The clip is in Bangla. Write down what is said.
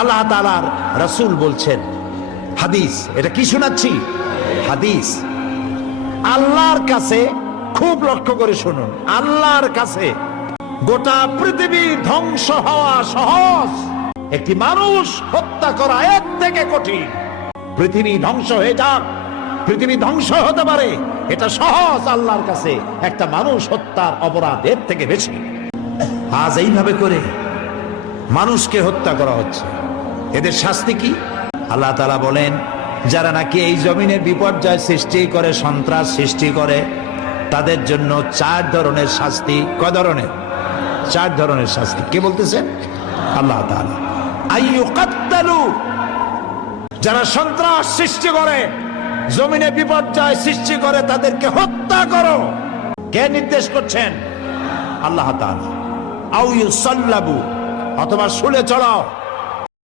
আল্লাহ তাআলার রাসূল বলছেন, হাদিস, এটা কি শোনাচ্ছি? হাদিস। আল্লাহর কাছে, খুব লক্ষ্য করে শুনুন, আল্লাহর কাছে গোটা পৃথিবী ধ্বংস হওয়া সহজ, একটি মানুষ হত্যা করা এর থেকে কঠিন। পৃথিবী ধ্বংস হয়ে যাক, পৃথিবী ধ্বংস হতে পারে, এটা সহজ আল্লাহর কাছে একটা মানুষ হত্যার অপরাধ এর থেকে বেশি। আজ এইভাবে করে মানুষকে হত্যা করা হচ্ছে, এদের শাস্তি কি? আল্লাহ তাআলা বলেন, যারা নাকি এই জমিনে বিপর্যয় সৃষ্টি করে, সন্ত্রাস সৃষ্টি করে, তাদের জন্য 4 ধরনের শাস্তি। কয় ধরনের? 4 ধরনের শাস্তি। কে বলতেছেন? আল্লাহ তাআলা। আইয়ুকাত্তালু, যারা সন্ত্রাস সৃষ্টি করে, জমিনে বিপর্যয় সৃষ্টি করে, তাদেরকে হত্যা করো। কে নির্দেশ করছেন? আল্লাহ তাআলা। আও ইউসাল্লাবু, অথবা শুলে চড়াও।